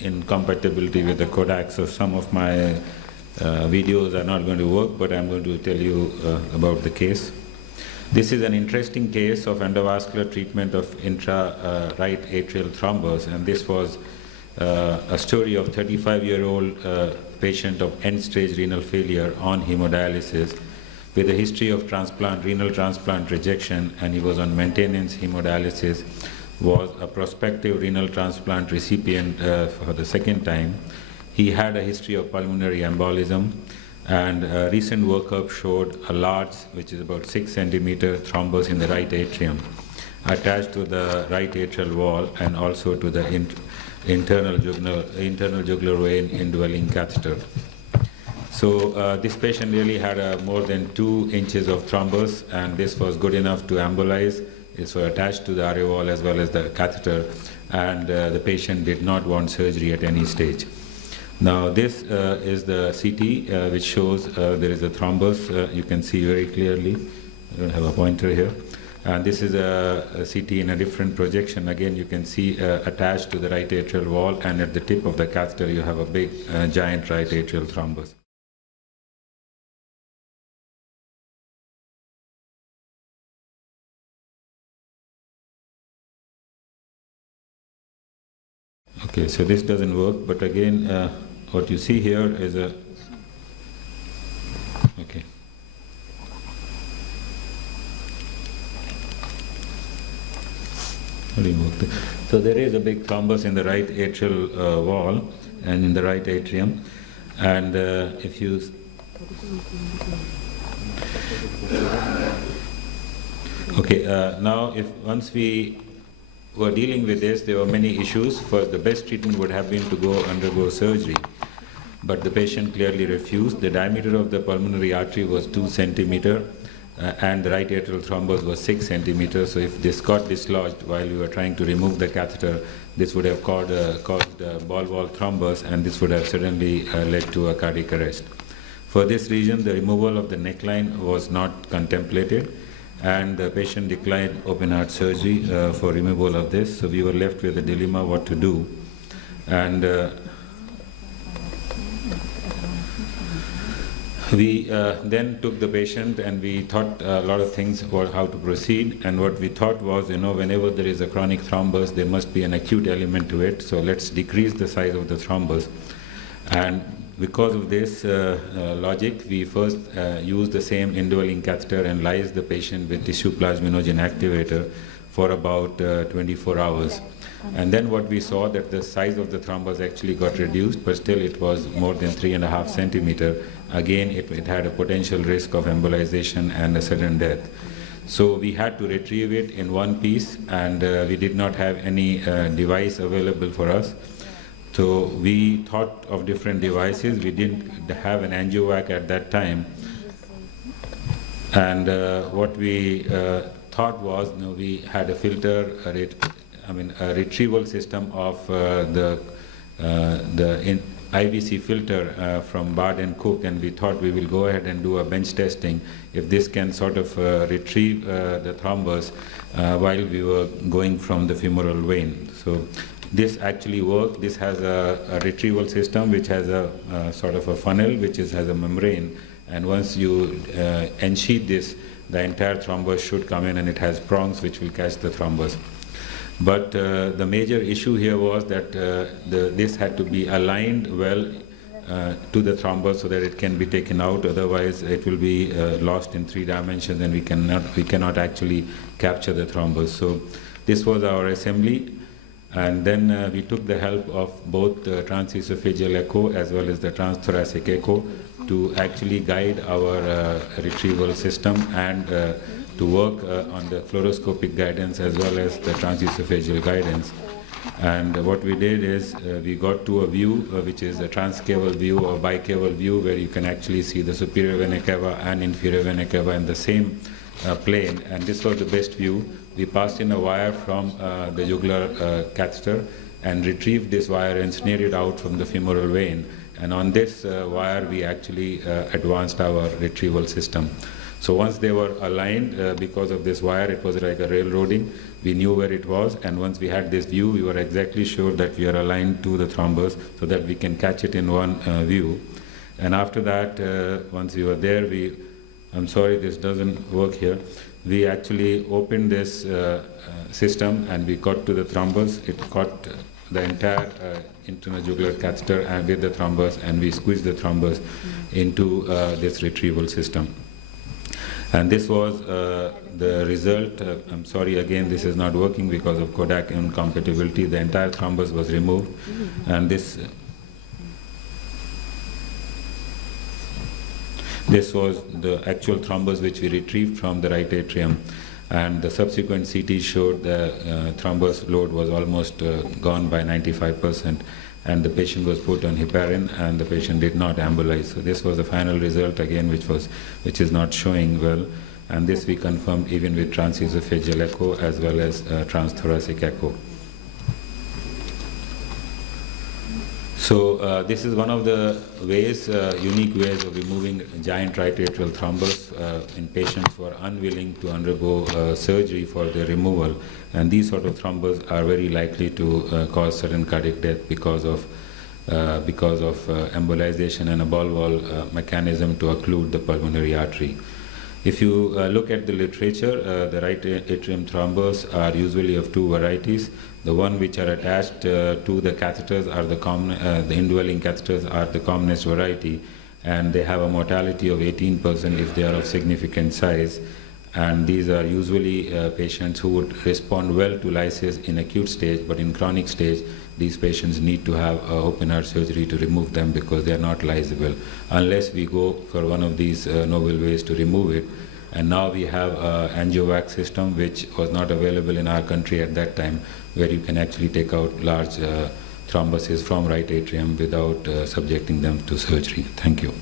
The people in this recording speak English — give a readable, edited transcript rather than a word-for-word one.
incompatibility with the Kodak, so some of my videos are not going to work, but I'm going to tell you about the case. This is an interesting case of endovascular treatment of intra right atrial thrombus, and this was a story of 35-year-old patient of end-stage renal failure on hemodialysis with a history of transplant, renal transplant rejection, and he was on maintenance hemodialysis, was a prospective renal transplant recipient for the second time. He had a history of pulmonary embolism, and a recent workup showed a large, which is about 6 centimeter thrombus in the right atrium, attached to the right atrial wall and also to the internal jugular vein indwelling catheter. So this patient really had more than 2 inches of thrombus, and this was good enough to embolize. It was attached to the RA wall as well as the catheter, and the patient did not want surgery at any stage. Now this is the CT which shows there is a thrombus. You can see very clearly. I don't have a pointer here. And this is a CT in a different projection. Again, you can see attached to the right atrial wall, and at the tip of the catheter you have a big giant right atrial thrombus. Okay, so this doesn't work, but again, what you see here is a, okay. How do you work this? So there is a big thrombus in the right atrial wall and in the right atrium, and if you, okay, now if once we were dealing with this, there were many issues. First, the best treatment would have been to go undergo surgery, but the patient clearly refused. The diameter of the pulmonary artery was 2 centimeter, and the right atrial thrombus was 6 centimeters. So if this got dislodged while we were trying to remove the catheter, this would have caused ball wall thrombus, and this would have certainly led to a cardiac arrest. For this reason, the removal of the neckline was not contemplated, and the patient declined open heart surgery for removal of this. So we were left with a dilemma what to do. And we then took the patient and we thought a lot of things about how to proceed. And what we thought was, whenever there is a chronic thrombus, there must be an acute element to it. So let's decrease the size of the thrombus. And because of this logic, we first used the same indwelling catheter and lysed the patient with tissue plasminogen activator for about 24 hours. And then what we saw that the size of the thrombus actually got reduced, but still it was more than 3.5 centimeter. Again, it had a potential risk of embolization and a sudden death. So we had to retrieve it in one piece, and we did not have any device available for us. So we thought of different devices. We didn't have an angiovac at that time. And what we thought was, we had a filter, a retrieval system of the IVC filter from Bard and Cook, and we thought we will go ahead and do a bench testing if this can sort of retrieve the thrombus while we were going from the femoral vein. So this actually worked. This has a retrieval system which has a sort of a funnel which has a membrane, and once you ensheath this, the entire thrombus should come in, and it has prongs which will catch the thrombus. But the major issue here was that this had to be aligned well to the thrombus so that it can be taken out. Otherwise, it will be lost in 3 dimensions, and we cannot actually capture the thrombus. So this was our assembly. And then we took the help of both the transesophageal echo as well as the transthoracic echo to actually guide our retrieval system and to work on the fluoroscopic guidance as well as the transesophageal guidance. And what we did is we got to a view which is a transcaval view or bicaval view, where you can actually see the superior vena cava and inferior vena cava in the same plane, and this was the best view. We passed in a wire from the jugular catheter and retrieved this wire and snared it out from the femoral vein, and on this wire we actually advanced our retrieval system. So once they were aligned, because of this wire, it was like a railroading. We knew where it was, and once we had this view, we were exactly sure that we are aligned to the thrombus so that we can catch it in one view. And after that, once we were there, I'm sorry this doesn't work here, we actually opened this system and we got to the thrombus. It caught the entire internal jugular catheter and with the thrombus, and we squeezed the thrombus into this retrieval system. And this was the result. I'm sorry, again, this is not working because of Kodak incompatibility. The entire thrombus was removed, and this was the actual thrombus which we retrieved from the right atrium. And the subsequent CT showed the thrombus load was almost gone by 95%, and the patient was put on heparin, and the patient did not embolize. So this was the final result again, which is not showing well, and this we confirmed even with transesophageal echo as well as transthoracic echo. So this is one of the ways, unique ways of removing giant right atrial thrombus in patients who are unwilling to undergo surgery for their removal. And these sort of thrombus are very likely to cause sudden cardiac death because of embolization and a ball valve mechanism to occlude the pulmonary artery. If you look at the literature, the right atrium thrombus are usually of two varieties. The one which are attached to the catheters are the common, the indwelling catheters are the commonest variety, and they have a mortality of 18% if they are of significant size. And these are usually patients who would respond well to lysis in acute stage, but in chronic stage, these patients need to have open heart surgery to remove them because they are not lysable, unless we go for one of these novel ways to remove it. And now we have an angiovac system which was not available in our country at that time, where you can actually take out large thrombuses from right atrium without subjecting them to surgery. Thank you.